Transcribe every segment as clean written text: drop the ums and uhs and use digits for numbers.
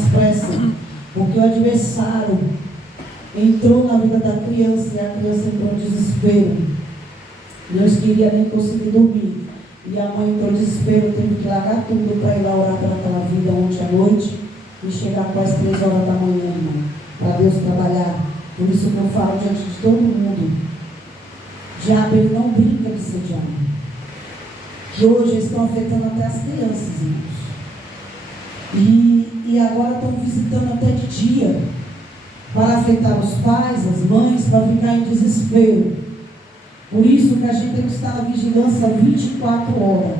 pressa, porque o adversário entrou na vida da criança e a criança entrou em desespero. Não queria nem conseguir dormir. E a mãe entrou em desespero, teve que largar tudo para ir lá orar para aquela vida ontem à noite e chegar quase 3 horas da manhã, irmão, para Deus trabalhar. Por isso que eu falo diante de todo mundo: diabo, ele não brinca de ser diabo. Que hoje eles estão afetando até as crianças, irmãos. E agora estão visitando até de dia, para afetar os pais, as mães, para ficar em desespero. Por isso que a gente tem que estar na vigilância 24 horas,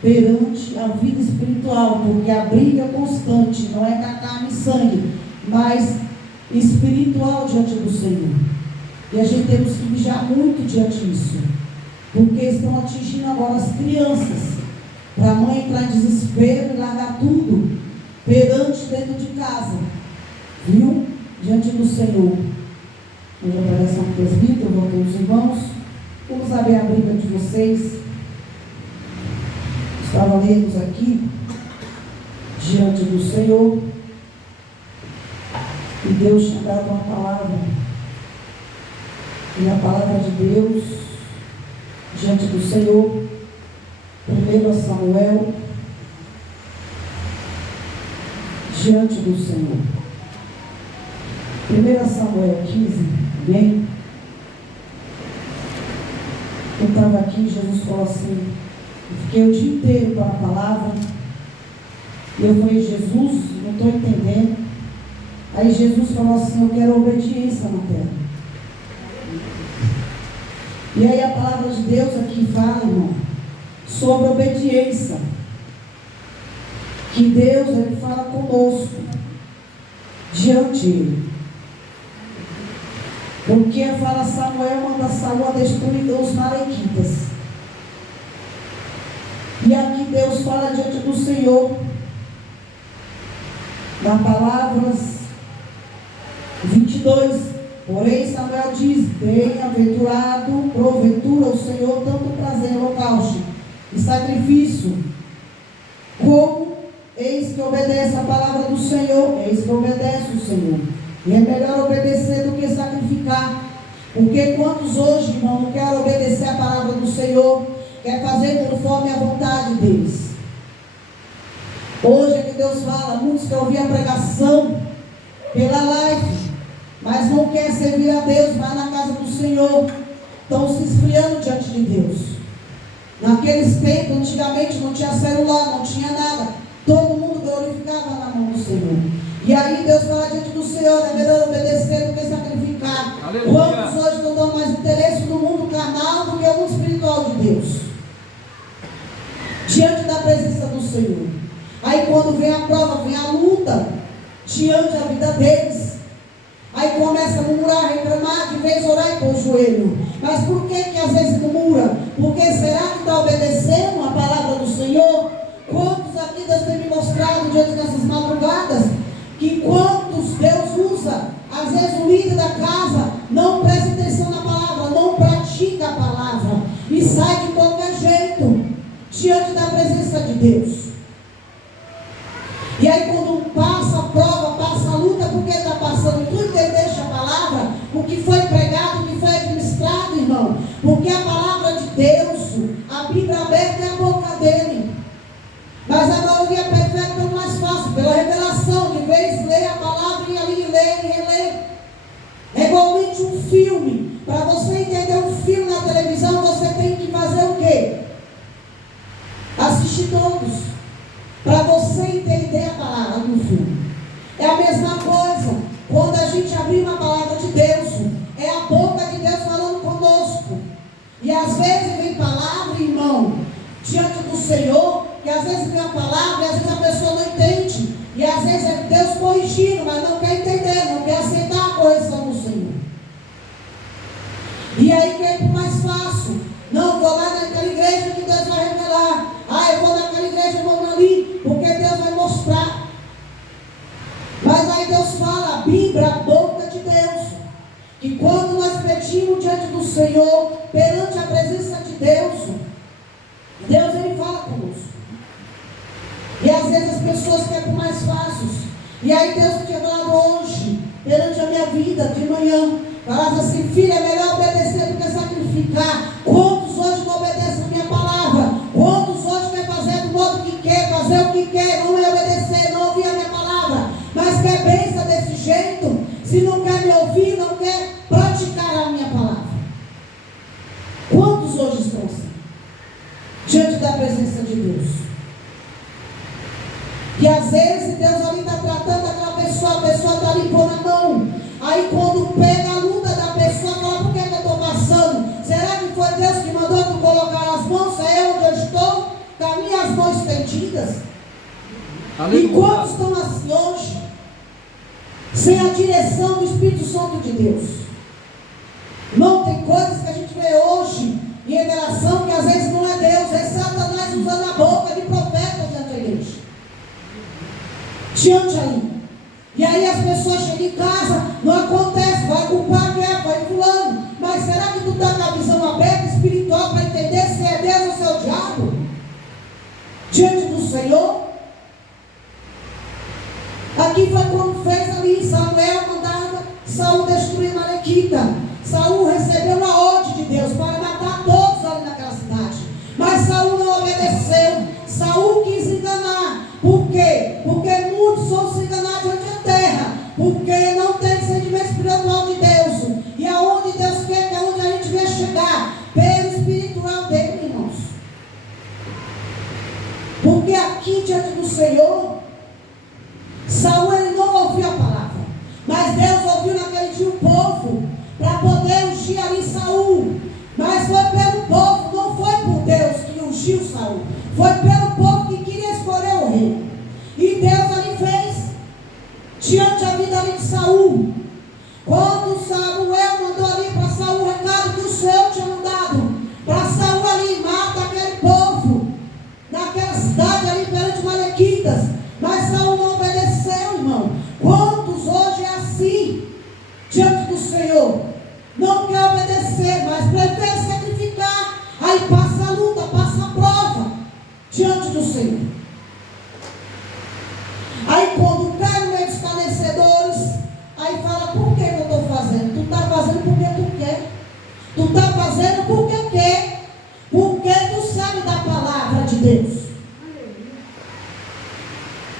perante a vida espiritual, porque a briga é constante, não é com a carne e sangue, mas espiritual diante do Senhor. E a gente temos que vigiar muito diante disso, porque estão atingindo agora as crianças, para a mãe entrar em desespero e largar tudo perante dentro de casa, viu? Diante do Senhor. Minha operação presbítero, voltamos irmãos. Vamos abrir a Bíblia de vocês. Estava lendo aqui diante do Senhor, e Deus tinha dado uma palavra, e a palavra de Deus diante do Senhor, 1 Samuel, diante do Senhor. 1 Samuel 15, amém? Eu estava aqui, Jesus falou assim, eu fiquei o dia inteiro para a palavra, e eu falei: Jesus, não estou entendendo. Aí Jesus falou assim: eu quero obediência na terra. E aí a palavra de Deus aqui fala, irmão, sobre obediência. Que Deus, Ele fala conosco, diante dele. Porque fala: Samuel manda Saul a destruir os malequitas. E aqui Deus fala diante do Senhor, na palavras 22. Porém Samuel diz: bem-aventurado, porventura o Senhor tanto prazer em holocausto e sacrifício, como eis que obedece a palavra do Senhor, eis que obedece o Senhor. E é melhor obedecer do que sacrificar. Porque quantos hoje, irmão, não querem obedecer a palavra do Senhor, quer fazer conforme a vontade deles. Hoje é que Deus fala, muitos querem ouvir a pregação pela live, mas não quer servir a Deus, mas na casa do Senhor estão se esfriando diante de Deus. Naqueles tempos, antigamente, não tinha celular, não tinha nada, todo mundo glorificava na mão do Senhor. E aí Deus fala diante do Senhor: é melhor obedecer do que sacrificar. Aleluia. Quantos hoje não dão mais interesse no mundo carnal do que no mundo espiritual de Deus, diante da presença do Senhor? Aí quando vem a prova, vem a luta diante da vida deles, aí começa a murmurar, reclamar, de vez orar e pôr o joelho. Mas por que às vezes murmura? Porque será que está obedecendo a palavra do Senhor? Quantos aqui Deus tem me mostrado diante dessas madrugadas, que quantos Deus usa, às vezes o líder da casa não presta atenção na palavra, não pratica a palavra, e sai de qualquer jeito diante da presença de Deus. E aí quando passa a prova, passa a luta, porque está passando, tu entendeste a palavra, o que foi pregado, o que foi administrado, irmão? Porque a palavra de Deus, a Bíblia aberta é a boca dele. Mas a maioria perfeita é mais fácil, pela revelação, de vez ler a palavra e ali ler e reler. É igualmente um filme. Para você entender um filme na televisão, você tem que fazer o quê? Assistir todos. Para você entender a palavra do filme. É a mesma coisa. Quando a gente abrir uma palavra de Deus, é a boca de Deus falando conosco. E às vezes vem palavra, irmão, diante do Senhor, que às vezes vem a palavra e às vezes a pessoa não entende. E às vezes é Deus corrigindo, mas não quer entender, não quer aceitar a correção do Senhor. E aí que é mais fácil. Não, vou lá naquela igreja que Deus vai revelar. Eu vou naquela igreja, eu vou ali, porque Deus vai mostrar. Mas aí Deus fala, a Bíblia, a boca de Deus, que quando nós pedimos diante do Senhor, perante a presença de Deus, Deus, Ele fala conosco. E às vezes as pessoas querem por mais fáceis. E aí Deus tinha falado hoje, perante a minha vida, de manhã, falava assim: filha, é melhor obedecer do que sacrificar. Quantos hoje não obedecem a minha palavra? Quantos hoje quer fazer do modo que quer, fazer o que quer, não é obedecer, não ouvir a minha palavra, mas quer bênção desse jeito, se não quer me ouvir, não quer praticar a minha palavra? Quantos hoje estão assim, diante da presença de Deus? E às vezes Deus ali está tratando aquela pessoa, a pessoa está ali pondo a mão. Aí quando pega a luta da pessoa, fala: por que eu estou passando? Será que foi Deus que mandou tu colocar as mãos? É onde eu estou, com as minhas mãos estendidas. E quantos estão assim hoje, sem a direção do Espírito Santo de Deus? Não, tem coisas que a gente vê hoje em revelação que às vezes não é Deus, é Satanás usando a boca de profeta diante da igreja, diante ali. E aí as pessoas chegam em casa, não acontece, vai culpar quem, vai fulano. Mas será que tu está com a visão aberta espiritual para entender se é Deus ou se é o diabo? Diante do Senhor? Aqui foi quando fez ali, Samuel mandava Saul destruir Malequita. Saul recebeu uma ordem de Deus para matar todos ali naquela cidade. Mas Saul não obedeceu. Saul quis enganar. Por quê? Porque muitos vão se enganar diante da terra, porque não tem sentimento espiritual de Deus. E aonde Deus quer, que é onde a gente vai chegar, pelo espiritual dele, irmãos. Porque aqui diante do Senhor, Saul ele não ouviu a palavra, mas Deus ouviu naquele dia o povo para poder ungir ali Saul. Mas foi pelo povo, não foi por Deus que ungiu Saul, foi pelo povo que queria escolher o rei. E Deus ali fez, diante da vida ali de Saul. Quando Samuel mandou ali para Saul o recado que o Senhor tinha mandado, para Saul ali, mata aquele povo, naquela cidade ali perante Malequitas. Mas Saul não obedeceu, irmão. Quantos hoje é assim, diante do Senhor? Não quer obedecer, mas prefere sacrificar. Aí passa a luta, passa a prova, diante do Senhor. Aí quando cai no meio dos escarnecedores, aí fala: por que eu estou fazendo? Tu está fazendo porque tu quer. Tu está fazendo porque quer. Porque tu sabe da palavra de Deus.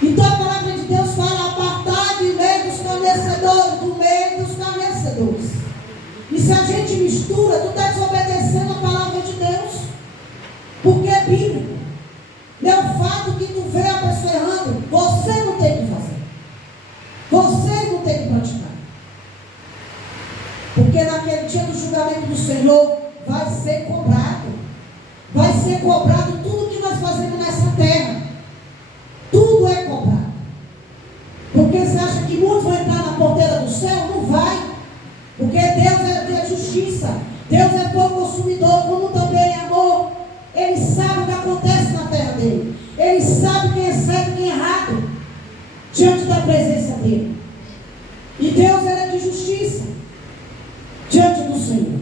Então a palavra de Deus fala: apartar de meio dos escarnecedores, do meio dos escarnecedores. E se a gente mistura, tu está desobedecendo a palavra de Deus, porque é bíblico. Não é o fato que tu vê a pessoa errando, você não tem que fazer, você não tem que praticar. Porque naquele dia do julgamento do Senhor vai ser cobrado tudo que nós fazemos nessa terra. Tudo é cobrado. Porque você acha que muitos vão entrar na porteira do céu? Não vai. Porque Deus é justiça. Deus é fogo consumidor, como também é amor. Ele sabe o que acontece na terra dele. Ele sabe quem é certo e quem é errado, diante da presença dele. E Deus ele é de justiça, diante do Senhor.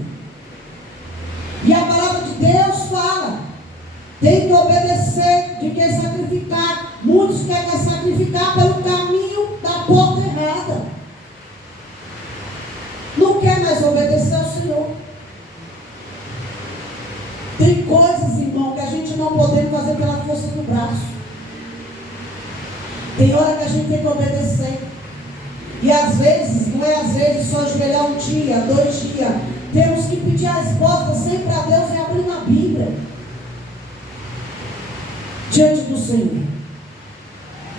E a palavra de Deus fala: tem que obedecer, de que sacrificar. Muitos querem sacrificar pelo caminho da porta errada. Não quer mais obedecer ao Senhor. Tem coisas, irmão, que a gente não pode fazer pela força do braço. Tem hora que a gente tem que obedecer. E às vezes, não é às vezes só ajoelhar um dia, 2 dias. Temos que pedir a resposta sempre a Deus e abrir na Bíblia, diante do Senhor.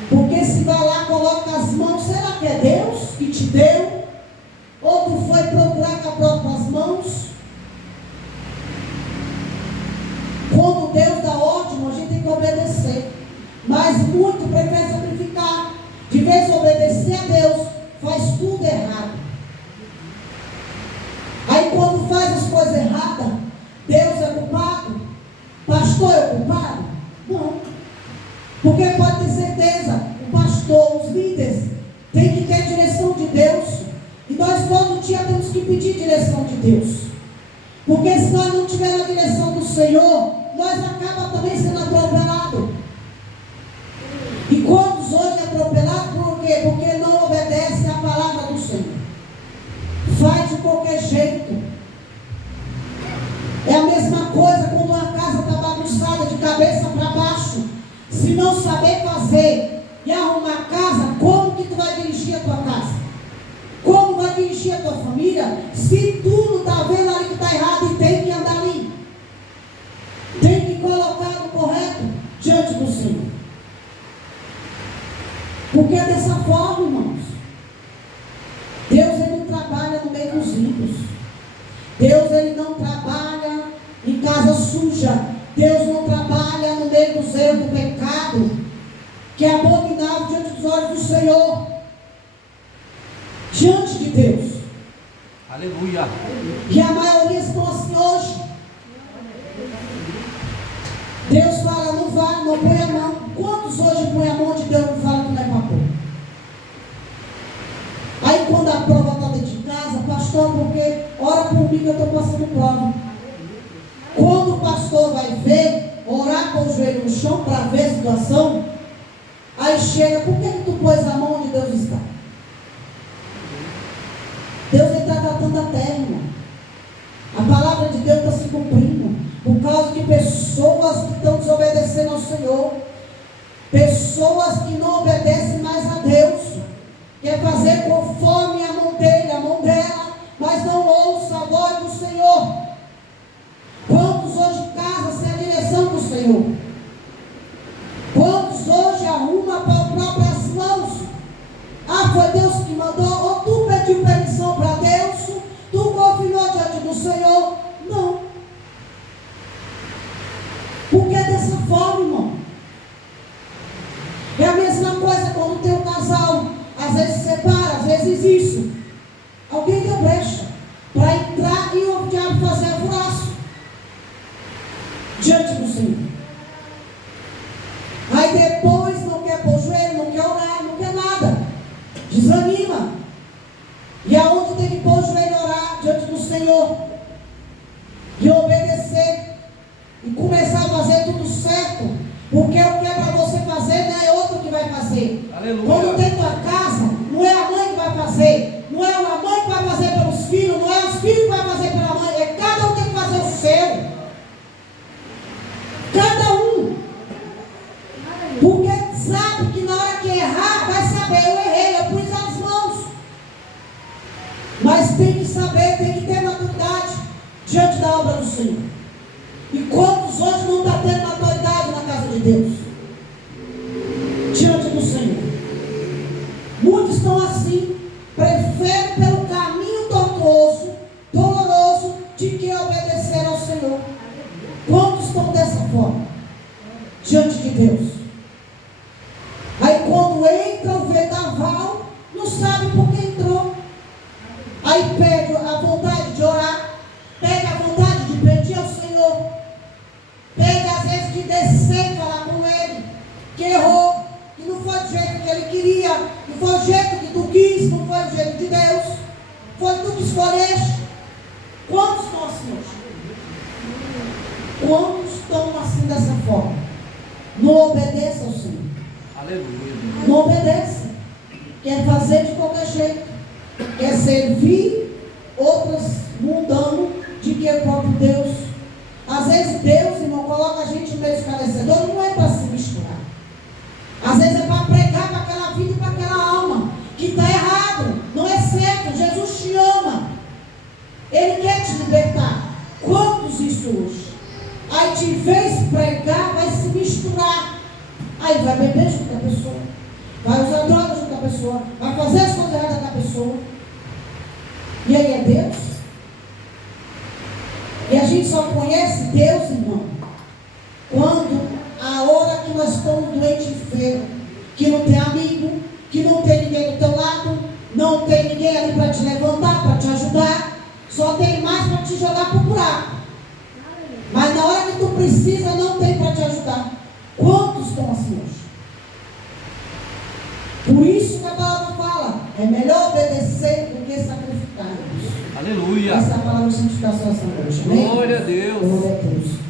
Porque se vai lá, coloca as mãos, será que é Deus que te deu? Ou tu foi procurar com as próprias mãos? Quando Deus dá ordem, a gente tem que obedecer. Mas muito prefere sacrificar. De vez em obedecer a Deus, faz tudo errado. Aí quando faz as coisas erradas, Deus é culpado? Pastor é culpado? Não. Porque pode ter certeza, o pastor, os líderes, tem que ter direção de Deus. E nós todo dia temos que pedir direção de Deus. Porque se nós não tivermos a direção do Senhor, nós acabamos também sendo atropelados. E quantos hoje é atropelado? Por quê? Porque qualquer jeito. É a mesma coisa quando uma casa está bagunçada de cabeça para baixo. Se não saber fazer e arrumar a casa, como que tu vai dirigir a tua casa? Como vai dirigir a tua família? Se tu não está vendo ali que está errado e tem que andar ali. Tem que colocar no correto diante do Senhor. Porque é dessa forma, irmãos. Deus, Ele não trabalha no meio dos ímpios. Deus, Ele não trabalha em casa suja. Deus não trabalha no meio do zelo do pecado, que é abominável diante dos olhos do Senhor. Diante de Deus. Aleluia. E a maioria estão assim hoje. Deus fala, não vá, não põe a mão. Quantos hoje põem a mão de Deus e falam que não é para pôr? Aí quando a prova está dentro de casa, pastor, porque ora por mim que eu estou passando prova. Quando o pastor vai ver, orar com o joelho no chão para ver a situação, aí chega, por que tu pôs a mão onde Deus está? Deus está tratando a terra, irmão. A palavra de Deus está se cumprindo, por causa de pessoas que estão desobedecendo ao Senhor, pessoas que não obedecem mais a Deus, quer fazer conforme a mão dele, a mão dela, mas não ouça a voz do Senhor. Quantos hoje casam sem a direção do Senhor? Quantos hoje arrumam para próprias mãos? Ah, foi Deus que mandou, ou tu pediu permissão para Deus, tu confiou diante do Senhor? Não. Porque é dessa forma, irmão. É a mesma coisa quando tem um casal, às vezes se separa, às vezes isso. Alguém deu brecha para entrar e o diabo fazer alvoroço diante do Senhor. Aí depois não quer pôr o joelho, não quer orar, não quer nada. Desanima. E aonde tem que pôr o joelho e orar diante do Senhor? E obedecer. E começar a fazer tudo certo. Porque o que é para você fazer não é outro que vai fazer. Aleluia. Quando tem tua casa, não é a mãe que vai fazer. Não é a mãe que vai fazer pelos filhos. Não é os filhos que vai fazer pela mãe. É cada um tem que fazer o seu. Cada um. Porque sabe que na hora que errar, vai saber, eu errei, eu pus as mãos. Mas tem que saber, tem que ter maturidade diante da obra do Senhor. E quantos hoje não estão tendo maturidade na casa de Deus? Diante do Senhor. Muitos estão assim, preferem pelo caminho tortuoso, doloroso, de que obedecer ao Senhor. Quantos estão dessa forma? Diante de Deus. Aí quando entra o vendaval, não sabe por que entrou. Aí perde a vontade de orar, perde a vontade de pedir ao Senhor, perde às vezes de descer e falar com Ele, que errou, que não foi do jeito que Ele queria, não foi do jeito que tu quis, não foi do jeito de Deus, foi tu que escolheste. Quantos estão assim hoje? Quantos estão assim dessa forma? Não obedeça ao Senhor. Aleluia. Não obedeça. Quer fazer de qualquer jeito. Quer servir outras mundano de que o próprio Deus. Às vezes Deus, irmão, coloca a gente no meio esclarecedor, não é para se misturar. Às vezes é para pregar para aquela vida e para aquela alma que está errado, não é certo. Jesus te ama, Ele quer te libertar. Quantos isso hoje? Aí de vez pregar, vai se misturar. Aí vai beber junto com a pessoa, vai usar drogas junto com a pessoa, vai fazer as coisas erradas com a pessoa. E aí é Deus? E a gente só conhece Deus, irmão, quando a hora que nós estamos doentes e enfermos, que não tem amigo, que não tem ninguém do teu lado, não tem ninguém ali para te levantar, para te ajudar, só tem mais para te jogar para o buraco. Mas na hora que tu precisa, não tem para te ajudar. Quantos estão assim hoje? Por isso que a palavra fala, é melhor obedecer do que sacrificar. Aleluia. Essa é a palavra de santificação essa noite. Glória a Deus. Glória a Deus.